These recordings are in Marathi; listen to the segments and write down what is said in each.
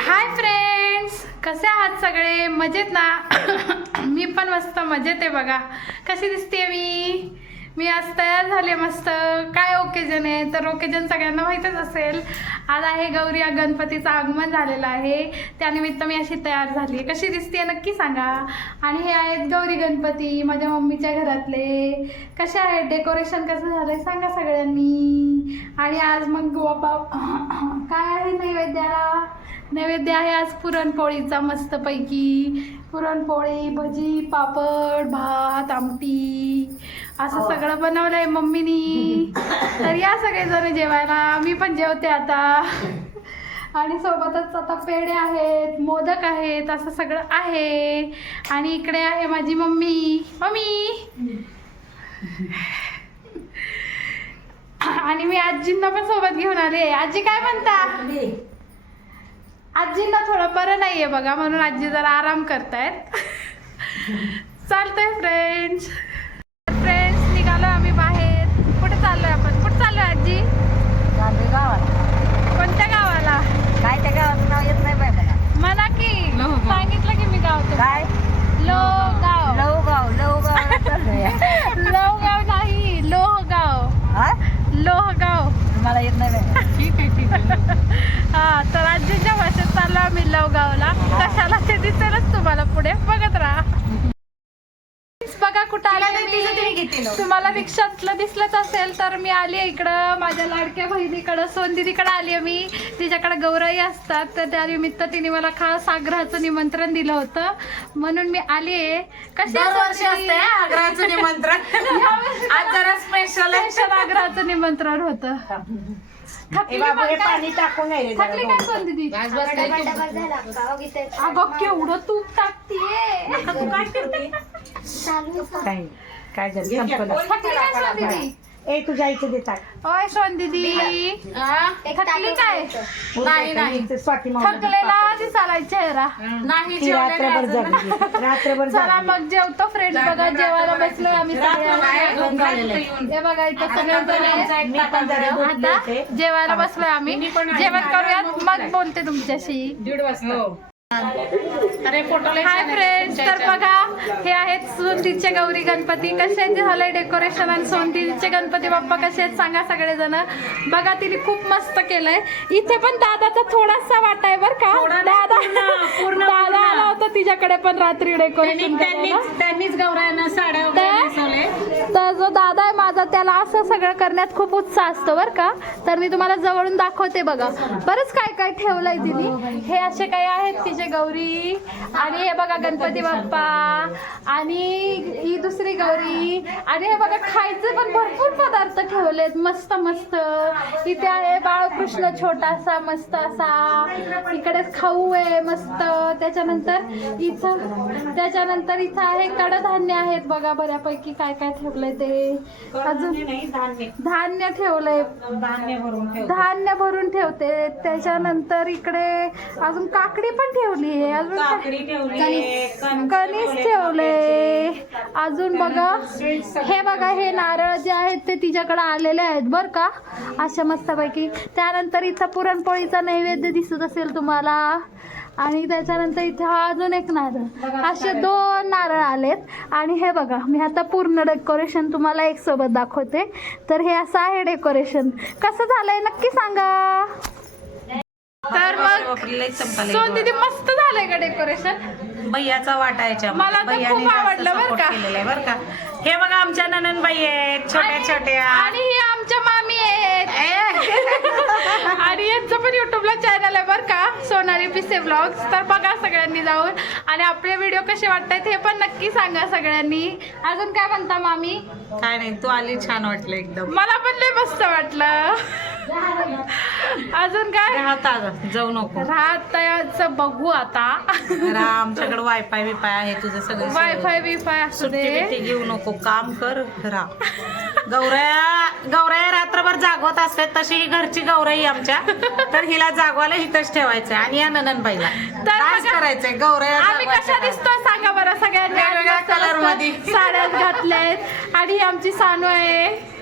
हाय फ्रेंड्स, कसे आहात सगळे? मजेत ना? मी पण मस्त मजेत आहे बघा. कशी दिसते मी आज तयार झाले मस्त. काय ओकेजन आहे तर ओकेजन सगळ्यांना माहीतच असेल. आज आहे गौरी गणपतीचं आगमन झालेलं आहे, त्यानिमित्त मी अशी तयार झाली. कशी दिसते नक्की सांगा. आणि हे आहेत गौरी गणपती माझ्या मम्मीच्या घरातले. कसे आहेत, डेकोरेशन कसं झालंय सांगा सगळ्यांनी. आणि आज मग काय आहे नैवेद्याला? नैवेद्य आहे आज पुरणपोळीचा मस्तपैकी. पुरणपोळी, भजी, पापड, भात, आमटी असं सगळं बनवलंय मम्मीनी. तर या सगळेजण जेवायला. मी पण जेवते आता. आणि सोबतच आता पेढे आहेत, मोदक आहेत, असं सगळं आहे. आणि इकडे आहे माझी मम्मी. आणि मी आजींना पण सोबत घेऊन आले. आजी काय म्हणता? आजींना थोडं बरं नाहीये बघा, म्हणून आजी जरा आराम करतायत. चालतंय फ्रेंड्स. निघालो आम्ही बाहेर. कुठे चाललोय आपण? कुठे चाललोय आजी? गावाला. कोणत्या गावाला? काय त्या गावाचं नाव येत नाही बाय मला. म्हणा की. सांगितलं की मी गाव. काय? लोहगाव. लवगाव चाललोय. लोहगाव नाही, लोहगाव. हा? लोहगाव. मला येत नाही बाय. ठीक आहे. हा, तर आजीच्या भाषेत चाललो आम्ही लवगावला. कशाला ते दिसेलच तुम्हाला पुढे, बघत राहा. बघा कुठं आले. तुम्हाला रिक्षातलं दिसलंच असेल तर मी आली इकडं माझ्या लाडक्या बहिणीकडं, सोनदीदीकडे आली मी. तिच्याकडे गौराई असतात, तर त्या निमित्त तिने मला खास आग्रहाचं निमंत्रण दिलं होतं, म्हणून मी आली. कशी दरवर्षी असते आग्रहाचं निमंत्रण. आज जरा स्पेशल आग्रहाचं निमंत्रण होतं. थकली पाणी टाकून थकली काय सोनदीदी? अगं केवढं तूप टाकतीये. काय झालं? थकली काय सोनदीदी? ए तुझ्या आईचं देतात. ओय सोनदीदी, थकली काय? नाही स्वाती थकलेला दिसायला चेहरा. नाही ती रात्रभर जगली. रात्रभर चला मग जेवतो फ्रेंड्स. बघा जेवायला बसलोय आम्ही सगळे. हे बघा इथं सगळे आता जेवायला बसलोय आम्ही. जेवण करूयात मग बोलते तुमच्याशी. 1:30 वाजता. अरे फोटो. हाय फ्रेंड्स, तर बघा हे आहेत सोनदीचे गौरी गणपती. कसे झालंय डेकोरेशन. आणि सोनदीचे गणपती बाप्पा कसे आहेत सांगा सगळेजण. बघा तिने खूप मस्त केलंय. इथे पण दादाचा थोडासा वाटा आहे बरं का. दादा आला होता तिच्याकडे पण रात्री डेकोरेशन. त्यांनीच गौरायांना साड्या वगैरे नेसवले. तर जो दादा आहे माझा त्याला असं सगळं करण्यात खूप उत्साह असतो बरं का. तर मी तुम्हाला जवळून दाखवते. बघा बरंच काय काय ठेवलंय तिने. हे असे काही आहेत तिचे गौरी. आणि हे बघा गणपती बाप्पा. आणि ही दुसरी गौरी. आणि हे बघा खायचे पण भरपूर पदार्थ ठेवलेत मस्त मस्त. इथे आहे बाळकृष्ण छोटासा मस्त असा. इकडेच खाऊ आहे मस्त. त्याच्यानंतर इथं आहे कडधान्य आहेत बघा बऱ्यापैकी. काय काय ठेवलंय ते. अजून धान्य ठेवलंय. धान्य भरून ठेवते. त्याच्यानंतर इकडे अजून काकडी पण ठेवली आहे. अजून कणीस ठेवले. अजून बघा हे बघा हे नारळ जे आहेत ते तिच्याकडे आलेले आहेत बर का अशा मस्तपैकी. त्यानंतर इथं पुरणपोळीचा नैवेद्य दिसत असेल तुम्हाला. आणि त्याच्यानंतर इथे अजून एक नारळ. असे 2 नारळ आलेत. आणि हे बघा मी आता पूर्ण डेकोरेशन तुम्हाला एक सोबत दाखवते. तर हे असं आहे डेकोरेशन. कसं झालंय नक्की सांगा. तर मग सोनदीदी मस्त झालंय का डेकोरेशन? भैयाचा वाटायच्या मला तर खूप आवडलं बरं का. बरं का. हे बघा आमच्या ननंदबाई आहेत छोट्या छोट्या. आणि ही आमच्या मामी आहेत. आणि यांचं पण युट्यूबला चॅनल आहे बरं का, सोनाली पिसे ब्लॉग्स. तर बघा सगळ्यांनी जाऊन. आणि आपले व्हिडिओ कसे वाटतात हे पण नक्की सांगा सगळ्यांनी. अजून काय म्हणता मामी? काय नाही, तू आली छान वाटलं एकदम. मला पण लय मस्त वाटलं. अजून काय? जाऊ नको. राहताचं बघू आता. आमच्याकडे वायफाय बिफाय आहे तुझं सगळं. वायफाय बिफाय असू सुट्टी दे. बिट्टी घेऊ नको, काम कर घरा. गौराया रात्रभर जागवत असते तशी ही घरची गौराई आमच्या. तर हिला जागवायला हिथंच ठेवायचं. आणि या ननंदबाईला डान्स करायचंय. गौराया आम्ही कशा दिसतोय सांगा बरं सगळ्यांनी. वेगवेगळ्या कलर मध्ये साड्या घातल्यात. आणि ही आमची सानू आहे.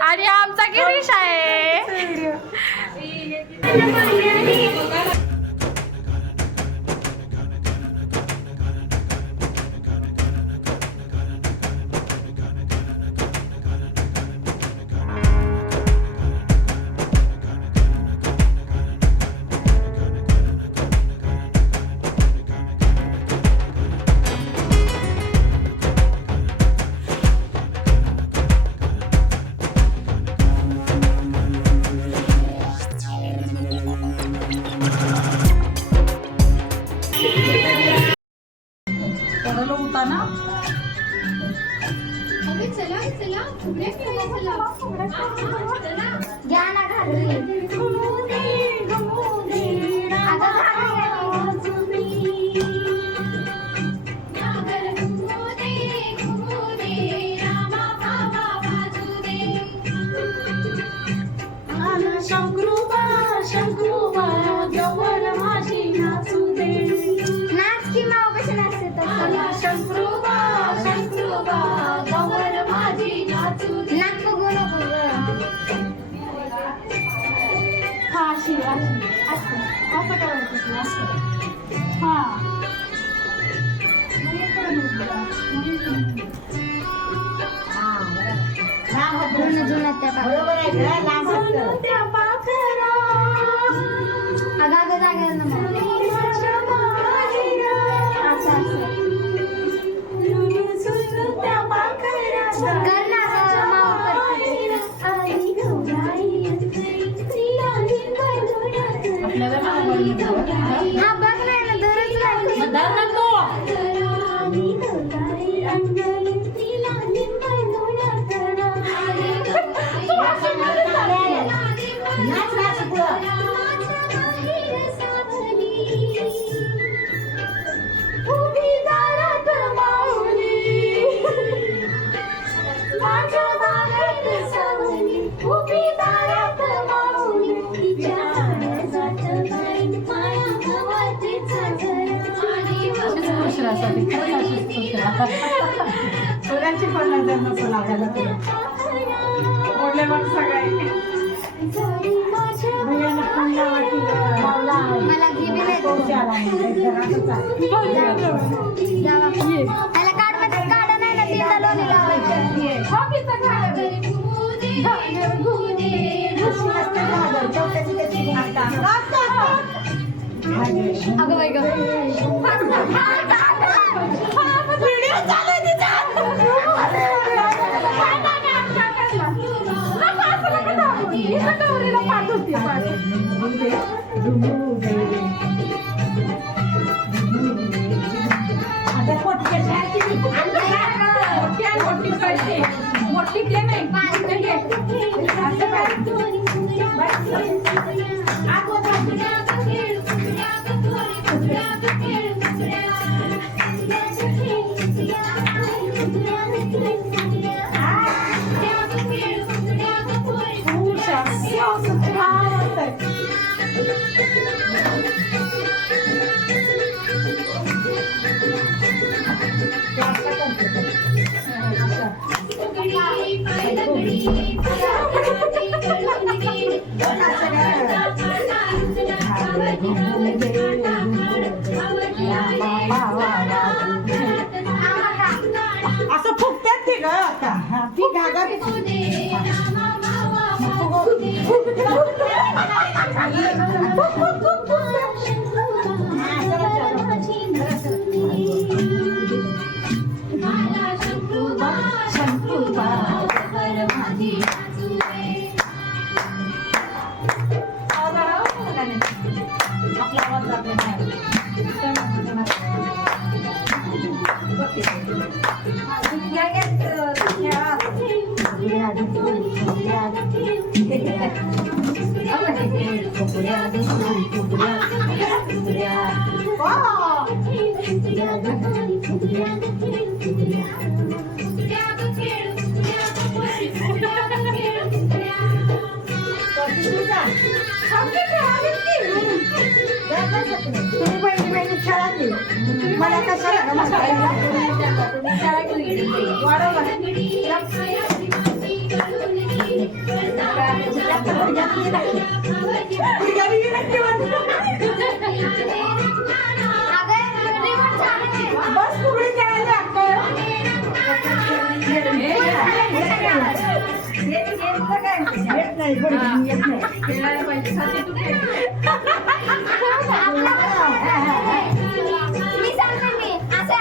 आणि आमचा गिरीश आहे. नाक बघू नको गं. हा अशी असं असं करायचं तुला, असं. हा मग इकडं movement. मग इकडं movement. जुनं जुनं त्या पाकळ्या. बरोबर आहे गं, लांब असतं. त्या पाखरा अगं अगं जागेवर ना मग. असं असं कर ना गं, माऊ करते. आपल्याला हा बघ नाही ना धरच नाही. नाच नाच पुढं. मुलांची पण नजर नको लागायला तुला. बोलले मग सगळे. भैयाला फोन लावा की लावला. मला घे बी नाही. पाऊस आला नाही, घरातच आहे. जावा. ह्याला काढा नाही ना तिला लोणी लावायचं. अगं बाई गं. असं फुगतात ते ग आता. ती घागर मला कशाला बस फुगडी खेळायला येत नाही बरं येत नाही. मी सांगते मी असं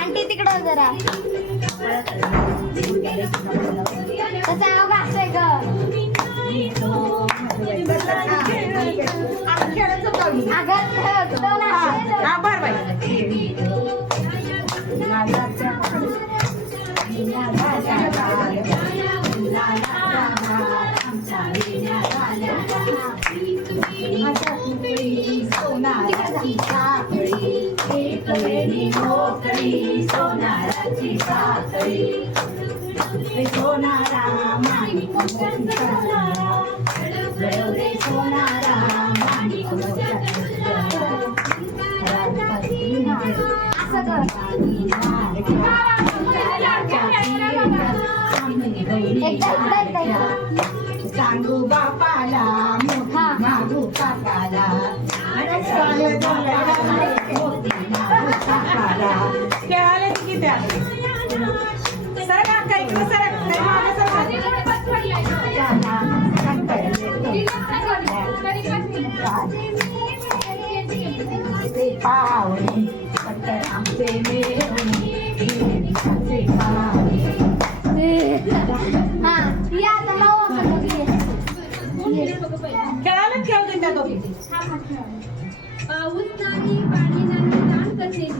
आंटी तिकडं जरा तसं आहे बघा, असं आहे गं. अगं, तो नाचतोय. हा बर बाई. असं गं. एकदा. सांगू बापाला मोठी मागू काकाला खेळायला किती आले सर का काही सर काही मागे पावणी आमचे हा, या आता लावा आपण. खेळायला खेळू देतात दोघी. हा,